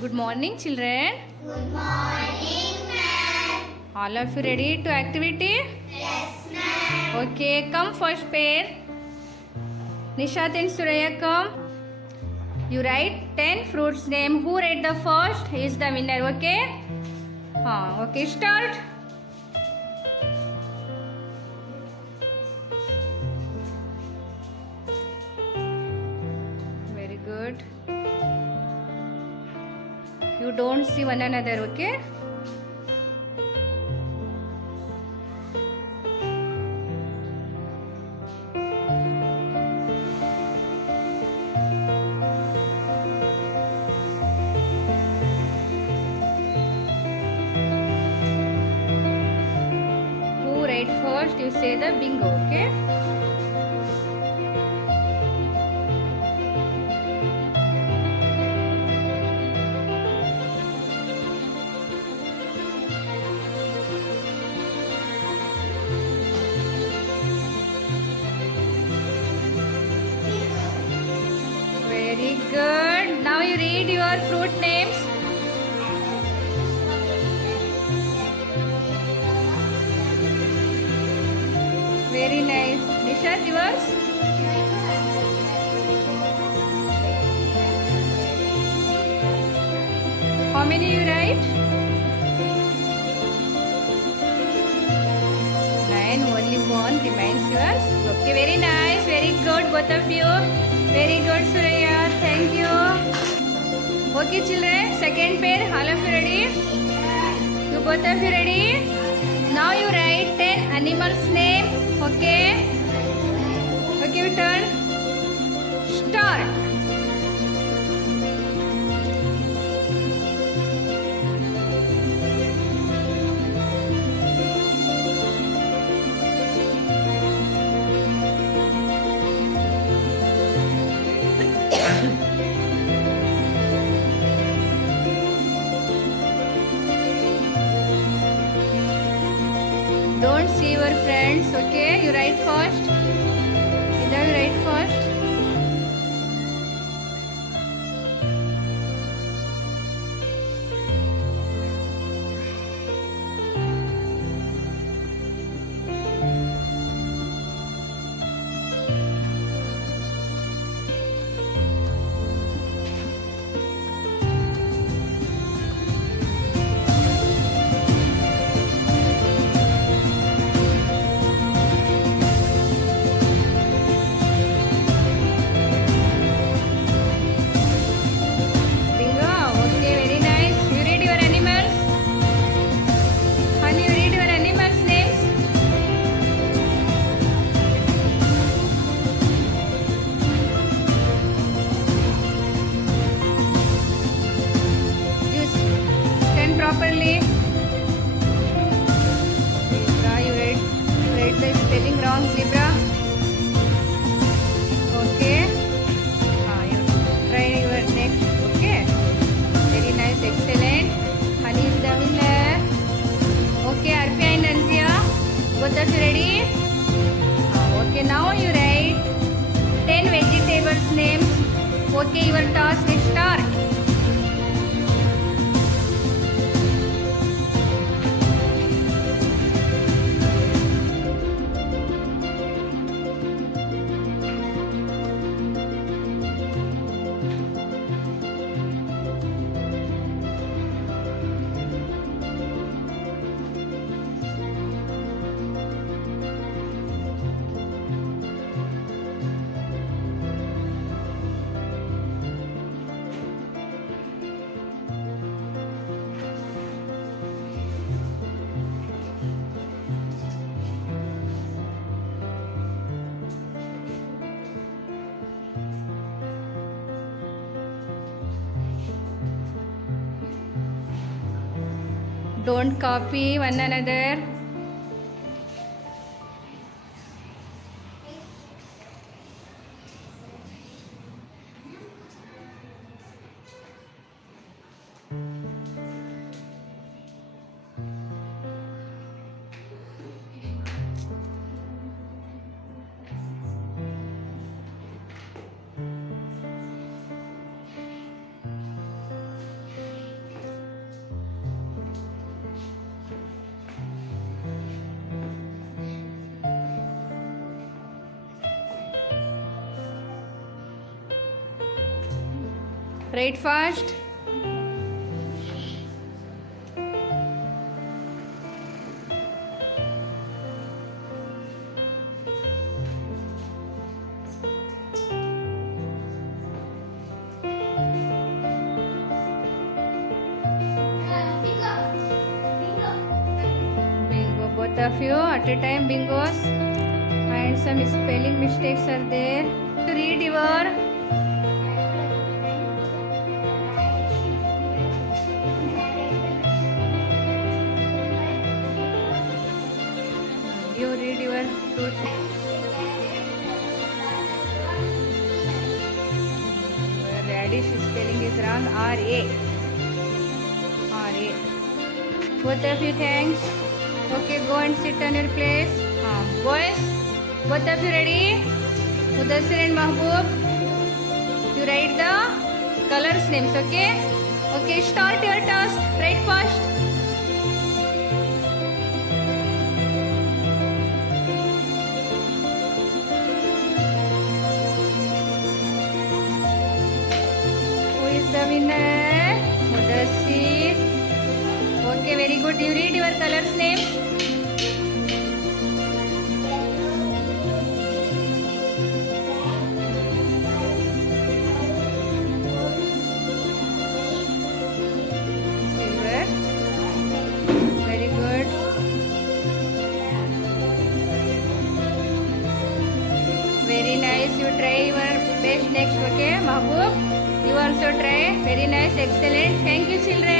Good morning, children. Good morning, ma'am. All of you ready to activity? Yes, ma'am. Okay, come first pair. Nishat and Suraya, come. You write 10 fruits name. Who write the first is the winner. Okay? Okay, start. Very good. You don't see one another. Okay? Who write first? You say the bingo. Okay? Very good. Now you read your fruit names. Very nice. Nishat, yours? How many you write? 9. Only one remains yours. Okay, very nice. Very good, both of you. Very good, Suraya. Thank you. Okay, children. Second pair. All of you ready? You both of you ready? Now you write 10 animals name. Okay? Okay, you turn. Start. Don't see your friends, okay? You write first. Either you write first. Bingo. Okay, very nice. You read your animals. Honey, you read your animals' names. You stand properly. Zebra, you read the spelling wrong. Zebra. Okay. You try your next. Okay. Very nice. Excellent. Honey is the winner. Okay, Arpia and Anzia. Both of you ready? Okay, now you write 10 vegetables names. Okay, your task is start. Don't copy one another. Write fast. Bingo. Both of you at a time bingos. And some spelling mistakes are there. To read your truth. Radish spelling is wrong. R-A. R-A. Both of you thanks. Okay, go and sit on your place. Boys, both of you ready? Mudassir and Mahbub, you write the colors names, okay? Okay, start your task. Write fast. Who is the winner? Mudassir. Okay, very good. You read your colors names. Silver. Very good. Very nice. You try your best next, okay? Mahbub, you also try. Very nice. Excellent. Thank you, children.